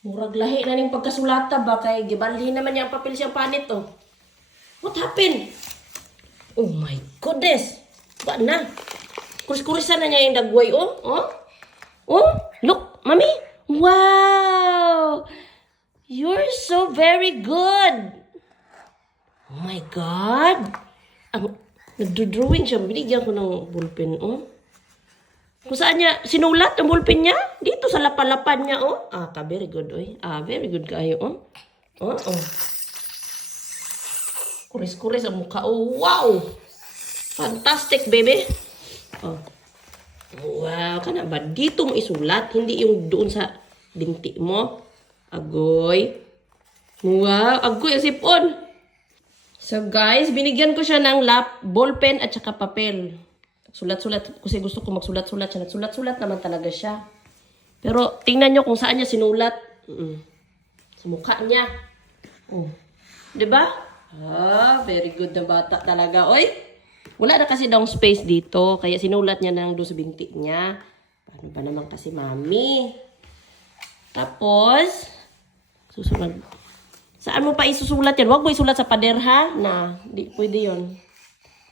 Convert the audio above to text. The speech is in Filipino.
Murag lahi na ning pagkasulata ba kay gibalhin naman niya ang papel siyang panit oh. What happened? Oh my goodness. Ba na? Kuris-kurisan na niya yung dagway oh. Oh? Oh, look, Mami. Wow. You're so very good. Oh my God. Nagdo-drawing siya. Binigyan ko ng ballpen oh. Kung saan niya sinulat ang ballpen niya? Dito sa lapalapan niya, oh. Very good, oy. Very good kayo, oh. Oh. Kuris-kuris ang mukha, oh. Wow! Fantastic, baby. Oh. Wow, kana ba? Dito mo isulat, hindi yung doon sa binti mo. Agoy. Wow, agoy ang sipon. So, guys, binigyan ko siya ng ballpen at saka papel. Sulat-sulat. Kasi gusto ko magsulat-sulat siya. Nagsulat-sulat naman talaga siya. Pero tingnan nyo kung saan niya sinulat. Sa mukha niya. Oh. Diba? Very good na bata talaga. Oy! Wala na kasi daw space dito. Kaya sinulat niya na doon sa binti niya. Paano ba naman kasi mami? Tapos, susunod. Saan mo pa isusulat yan? Huwag mo isulat sa pader ha? Di pwede yon.